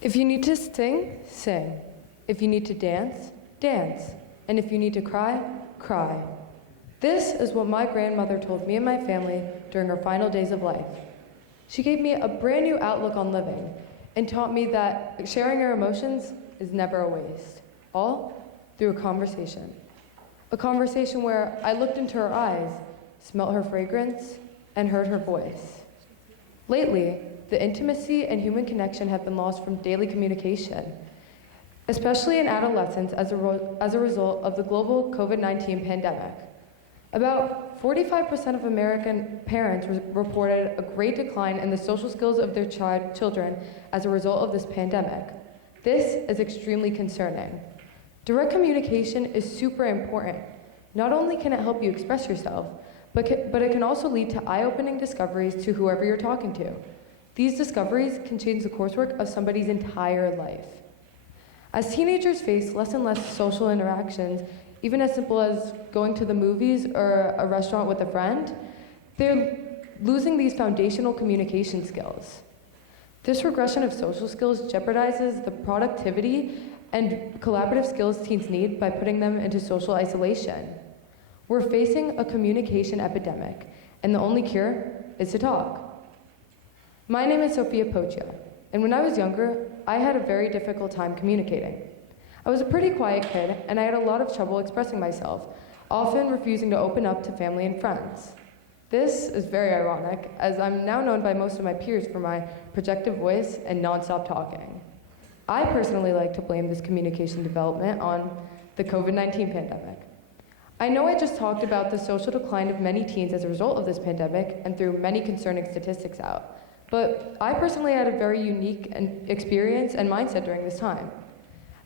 If you need to sing, sing. If you need to dance, dance. And if you need to cry, cry. This is what my grandmother told me and my family during her final days of life. She gave me a brand new outlook on living and taught me that sharing our emotions is never a waste, all through a conversation. A conversation where I looked into her eyes, smelt her fragrance, and heard her voice. Lately, the intimacy and human connection have been lost from daily communication, especially in adolescence as a result of the global COVID-19 pandemic. About 45% of American parents reported a great decline in the social skills of their children as a result of this pandemic. This is extremely concerning. Direct communication is super important. Not only can it help you express yourself, but it can also lead to eye-opening discoveries to whoever you're talking to. These discoveries can change the coursework of somebody's entire life. As teenagers face less and less social interactions, even as simple as going to the movies or a restaurant with a friend, they're losing these foundational communication skills. This regression of social skills jeopardizes the productivity and collaborative skills teens need by putting them into social isolation. We're facing a communication epidemic, and the only cure is to talk. My name is Sofia Poccia, and when I was younger, I had a very difficult time communicating. I was a pretty quiet kid, and I had a lot of trouble expressing myself, often refusing to open up to family and friends. This is very ironic, as I'm now known by most of my peers for my projective voice and nonstop talking. I personally like to blame this communication development on the COVID-19 pandemic. I know I just talked about the social decline of many teens as a result of this pandemic and threw many concerning statistics out, but I personally had a very unique experience and mindset during this time.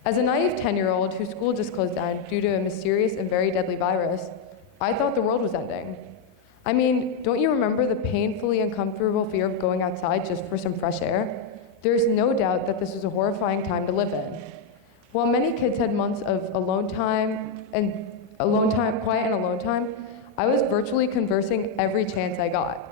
As a naive 10-year-old whose school just closed down due to a mysterious and very deadly virus, I thought the world was ending. I mean, don't you remember the painfully uncomfortable fear of going outside just for some fresh air? There is no doubt that this was a horrifying time to live in. While many kids had months of quiet and alone time, I was virtually conversing every chance I got.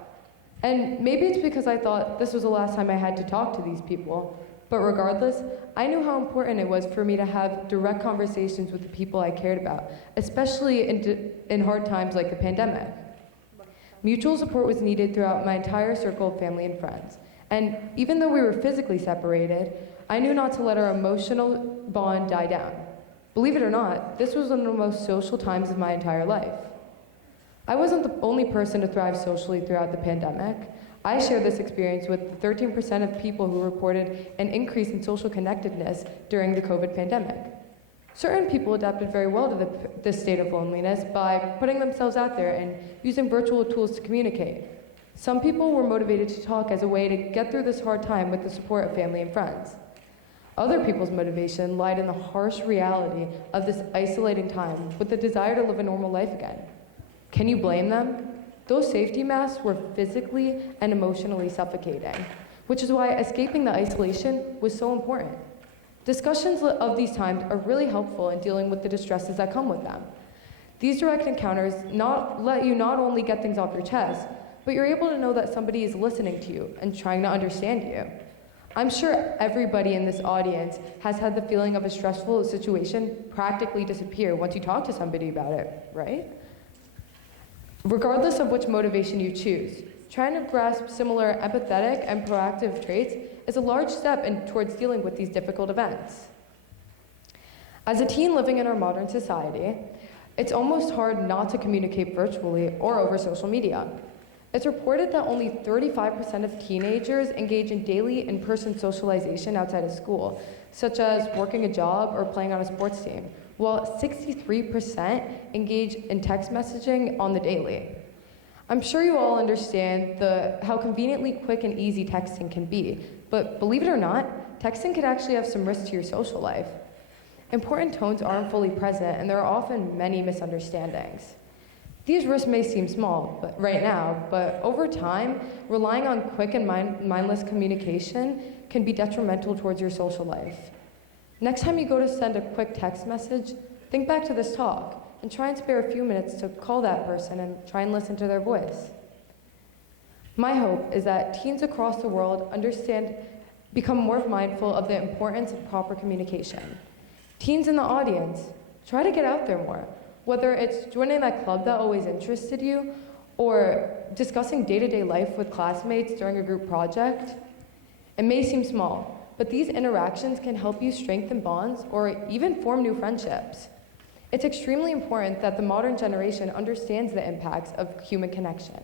And maybe it's because I thought this was the last time I had to talk to these people, but regardless, I knew how important it was for me to have direct conversations with the people I cared about, especially in hard times like the pandemic. Mutual support was needed throughout my entire circle of family and friends. And even though we were physically separated, I knew not to let our emotional bond die down. Believe it or not, this was one of the most social times of my entire life. I wasn't the only person to thrive socially throughout the pandemic. I shared this experience with 13% of people who reported an increase in social connectedness during the COVID pandemic. Certain people adapted very well to this state of loneliness by putting themselves out there and using virtual tools to communicate. Some people were motivated to talk as a way to get through this hard time with the support of family and friends. Other people's motivation lied in the harsh reality of this isolating time with the desire to live a normal life again. Can you blame them? Those safety masks were physically and emotionally suffocating, which is why escaping the isolation was so important. Discussions of these times are really helpful in dealing with the distresses that come with them. These direct encounters let you not only get things off your chest, but you're able to know that somebody is listening to you and trying to understand you. I'm sure everybody in this audience has had the feeling of a stressful situation practically disappear once you talk to somebody about it, right? Regardless of which motivation you choose, trying to grasp similar empathetic and proactive traits is a large step towards dealing with these difficult events. As a teen living in our modern society, it's almost hard not to communicate virtually or over social media. It's reported that only 35% of teenagers engage in daily in-person socialization outside of school, such as working a job or playing on a sports team, while 63% engage in text messaging on the daily. I'm sure you all understand how conveniently quick and easy texting can be, but believe it or not, texting can actually have some risks to your social life. Important tones aren't fully present, and there are often many misunderstandings. These risks may seem small right now, but over time, relying on quick and mindless communication can be detrimental towards your social life. Next time you go to send a quick text message, think back to this talk and try and spare a few minutes to call that person and try and listen to their voice. My hope is that teens across the world understand become more mindful of the importance of proper communication. Teens in the audience, try to get out there more, whether it's joining that club that always interested you or discussing day-to-day life with classmates during a group project. It may seem small, but these interactions can help you strengthen bonds or even form new friendships. It's extremely important that the modern generation understands the impacts of human connection.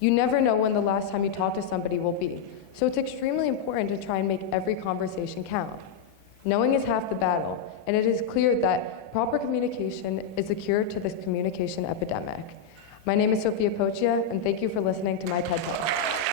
You never know when the last time you talk to somebody will be, so it's extremely important to try and make every conversation count. Knowing is half the battle, and it is clear that proper communication is the cure to this communication epidemic. My name is Sofia Poccia, and thank you for listening to my TED Talk.